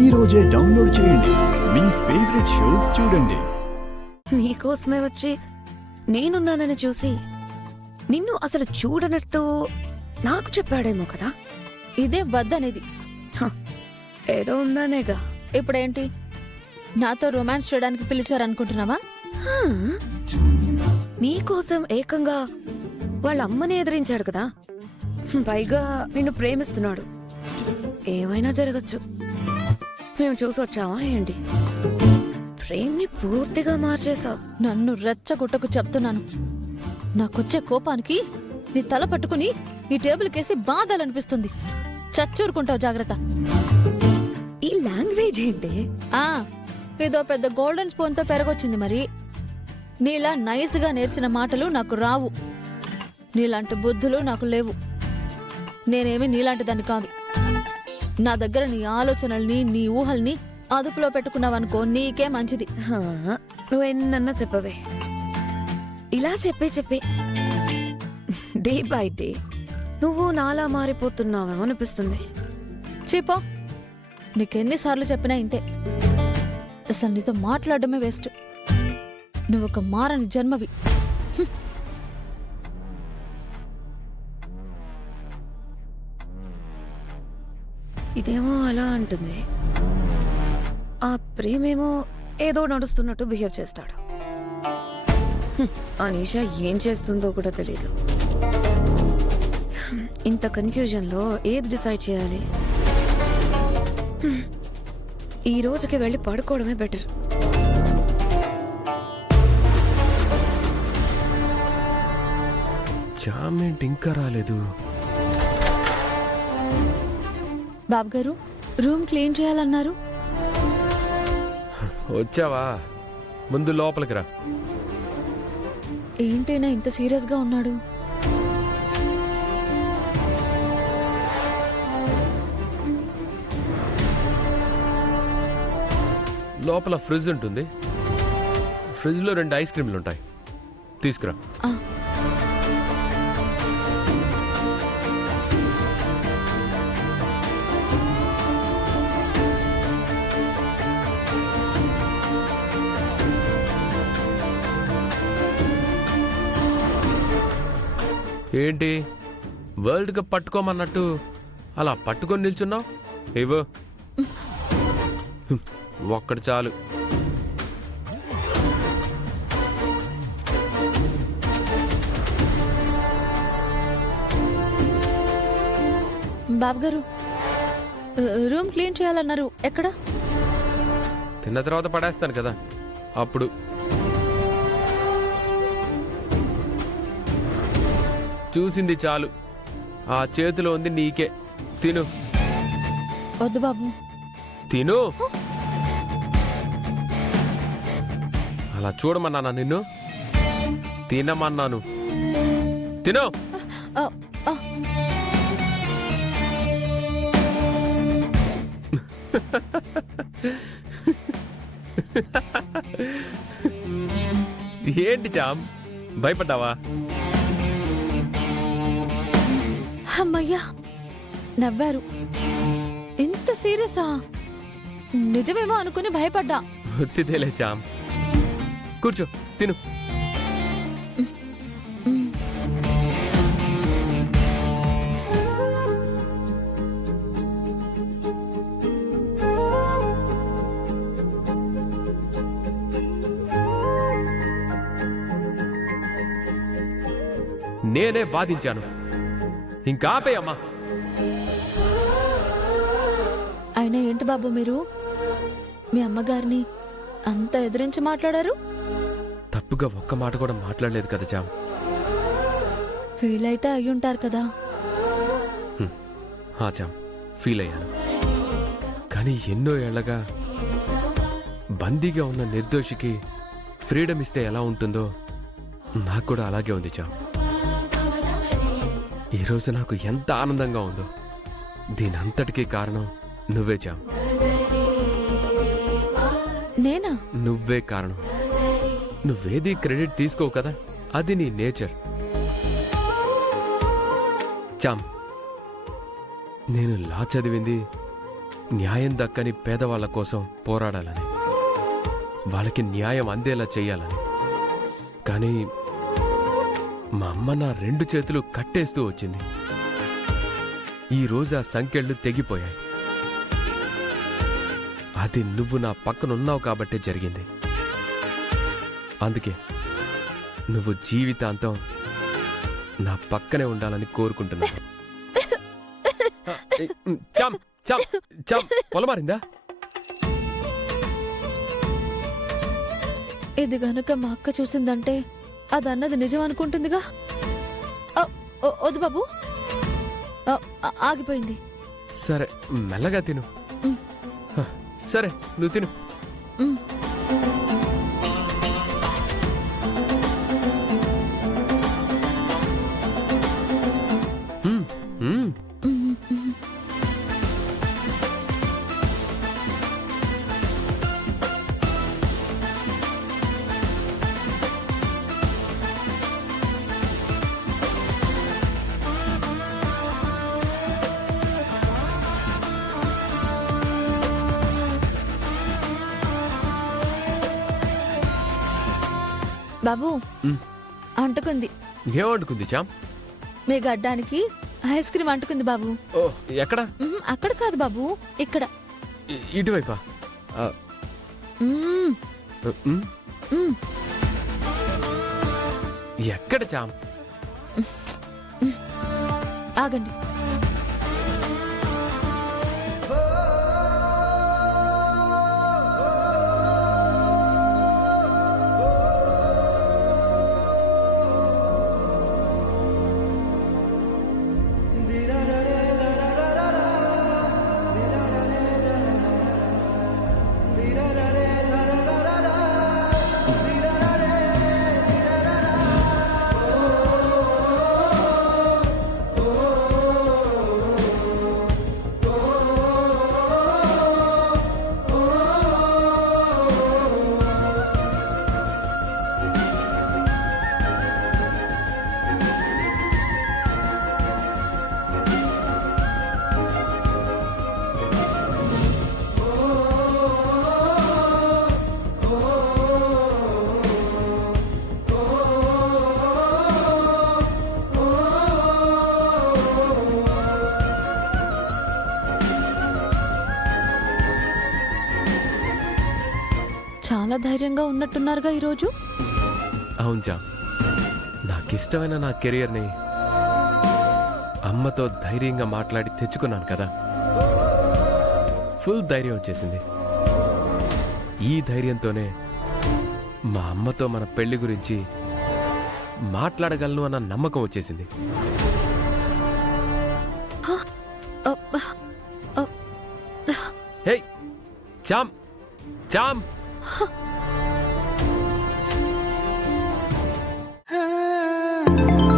ఈ రోజే డౌన్లోడ్ చేయండి. మీ ఫేవరెట్ షోస్ చూడండి. నీకోసమే వచ్చి నేనున్నానని చూసి నిన్ను అసలు చూడనట్టు నాకు చెప్పాడేమో కదా. ఇదే వద్దనేది. ఏదో ఉందానేగా. ఇప్పుడేంటి, నాతో రొమాన్స్ చేయడానికి పిలిచారనుకుంటున్నావా? హా, నీకోసం ఏకంగా వాళ్ళ అమ్మని ఎదిరించాడు కదా. పైగా నిన్ను ప్రేమిస్తున్నాడు. ఏమైనా జరగచ్చు. మేము చూసి వచ్చావా ఏంటి? ప్రేమ్ని పూర్తిగా మార్చేశావు. నన్ను రెచ్చగొట్టకు చెప్తున్నాను. నాకొచ్చే కోపానికి నీ తల పట్టుకుని ఈ టేబుల్ కేసి బాధాలనిపిస్తుంది. చచ్చూరుకుంటావు, జాగ్రత్త. ఈ లాంగ్వేజ్ ఏంటి? ఆ ఇదో పెద్ద గోల్డెన్ స్పూన్ తో పెరగొచ్చింది. మరి నీలా నైస్ గా నేర్చిన మాటలు నాకు రావు. నీలాంటి బుద్ధులు నాకు లేవు. నేనేమి నీలాంటి దాన్ని కాదు. నా దగ్గర నీ ఆలోచనల్ని, నీ ఊహల్ని అదుపులో పెట్టుకున్నావనుకో, నీకే మంచిది. హా, నువ్వెన్నన్నా చెప్పవే. ఇలా చెప్పే డే బై డే నువ్వు నాలా మారిపోతున్నావేమో అనిపిస్తుంది. చీపో, నీకెన్నిసార్లు చెప్పినా ఇంతే. అసలు నీతో మాట్లాడడమే వేస్ట్. నువ్వు ఒక మారని జన్మవి. ఇదేమో అలా అంటుంది. ఆ ప్రేమేమో ఏదో నడుస్తున్నట్టు బిహేవ్ చేస్తాడు. అనీషా ఏం చేస్తుందో కూడా తెలీదు. ఇంత కన్ఫ్యూజన్లో ఏది డిసైడ్ చేయాలి? ఈ రోజుకి వెళ్ళి పడుకోవడమే బెటర్. చామేంటి ఇంకా రాలేదు? బాబు గారు, రూమ్ క్లీన్ చేయాలన్నారు. వచ్చావా? ముందు లోపలికి రా. ఏంటైనా ఇంత సీరియస్ గా ఉన్నాడు? లోపల ఫ్రిడ్జ్ ఉంటుంది. ఫ్రిడ్జ్ లో 2 ఐస్ క్రీమ్లు ఉంటాయి, తీసుకురా. ఏంటి వరల్డ్ కప్ పట్టుకోమన్నట్టు అలా పట్టుకొని నిల్చున్నావు? ఇవ్వు, ఒక్కటి చాలు. బాబు గారు, రూమ్ క్లీన్ చేయాలన్నారు. ఎక్కడ? తిన్న తర్వాత పడేస్తాను కదా, అప్పుడు. చూసింది చాలు. ఆ చేతిలో ఉంది నీకే. తిను. వద్దు బాబు. తిను. అలా చూడమన్నానా నిన్ను? తినమన్నాను. తిను. ఆ, ఆ. ఏంటి జామ్, భయపడ్డావా? అమ్మయ్యా, నవ్వారు. ఇంత సీరియసా? నిజమేమో అనుకుని భయపడ్డా. ఒత్తిదేలే జామ్. కూర్చో, తిను. నేనే బాధించాను. ఇంకా ఆపేయమ్మా. అయినా ఏంటి బాబు మీరు మీ అమ్మగారిని అంత ఎదిరించి మాట్లాడారు? తప్పుగా ఒక్క మాట కూడా మాట్లాడలేదు కదా జామ్. ఫీల్ అయితే అయ్యుంటారు కదా. జామ్, ఫీల్ అయ్యాను. కానీ ఎన్నో ఏళ్లగా బందీగా ఉన్న నిర్దోషికి ఫ్రీడమ్ ఇస్తే ఎలా ఉంటుందో నాకు కూడా అలాగే ఉంది జామ్. ఈరోజు నాకు ఎంత ఆనందంగా ఉందో దీనంతటికీ కారణం నువ్వే జామ్. నేనా? నువ్వే కారణం. నువ్వేది క్రెడిట్ తీసుకోవు కదా, అది నీ నేచర్. జామ్, నేను లా చదివింది న్యాయం దక్కని పేదవాళ్ల కోసం పోరాడాలని, వాళ్ళకి న్యాయం అందేలా చెయ్యాలని. కానీ మా అమ్మ నా 2 చేతులు కట్టేస్తూ వచ్చింది. ఈరోజు ఆ సంకెళ్ళు తెగిపోయాయి. అది నువ్వు నా పక్కనున్నావు కాబట్టే జరిగింది. అందుకే నువ్వు జీవితాంతం నా పక్కనే ఉండాలని కోరుకుంటున్నాను. చామ్ చామ్ చామ్ పొలమారిందా? ఇది గనుక మా అక్క చూసిందంటే అది అన్నది నిజం అనుకుంటుందిగా. వద్దు బాబు, ఆగిపోయింది. సరే, మెల్లగా తిను. సరే, నువ్వు తిను. ఉమ్. మ్మ్, మ్మ్. బాబు, ఉమ్. అంటుకుంది. ఏం వండుకుంది చామ్? మీ గడ్డానికి ఐస్ క్రీమ్ అంటుకుంది బాబు. ఓ, ఎక్కడ? అక్కడ కాదు బాబు, ఇక్కడ. ఇటువైపా? మ్మ్. మ్మ్. మ్మ్. ఎక్కడ చామ్? ఆగండి. చాలా ధైర్యంగా ఉన్నట్టున్నారుగా ఈరోజు. అవును జామ్, నాకిష్టమైన నా కెరియర్ని అమ్మతో ధైర్యంగా మాట్లాడి తెచ్చుకున్నాను కదా. ఫుల్ ధైర్యం వచ్చేసింది. ఈ ధైర్యంతోనే మా అమ్మతో మన పెళ్లి గురించి మాట్లాడగలను అన్న నమ్మకం వచ్చేసింది. హే చామ్, చామ్. Ah